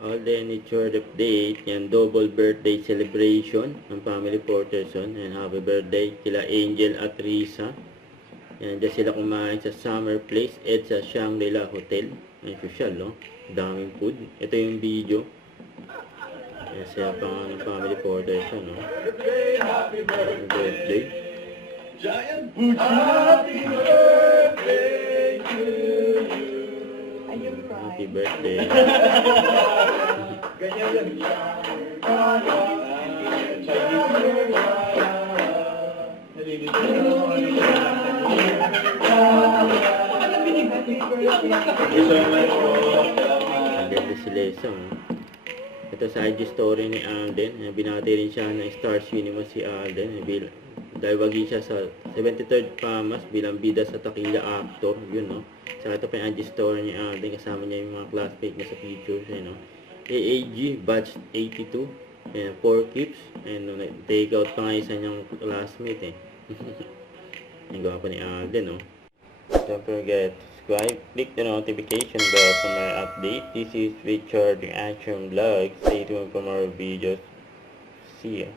Alden, it's your update. Yan, double birthday celebration ng family Porterson. And happy birthday kila Angel at Risa. Yan, dyan sila kumain sa Summer Place at sa Shangri-La Hotel. Ay, social, no? Daming food. Ito yung video. Yan, siya pa nga ng family Porterson, no? Happy birthday. Giant Boots. Happy birthday to you. Happy birthday. Ganyan yan. Nandito si Lesong. Ito sa IG story ni Alden. Binati rin siya ng Star Cinema si Alden. Dahil wagi siya sa 73rd PAMAS bilang bida sa Takila actor. Yun, no? Saka ito pa yung IG story ni Alden. Kasama niya yung mga classmate niya sa pictures. Yun, no? AAG, batch 82. 4 keeps. And take out pa nga isa niyang classmate, eh. Yung gawa pa ni Alden, no? Don't forget to subscribe, click the notification bell for my update. This is Richard Reaction Vlog. Stay tuned for more videos. See ya.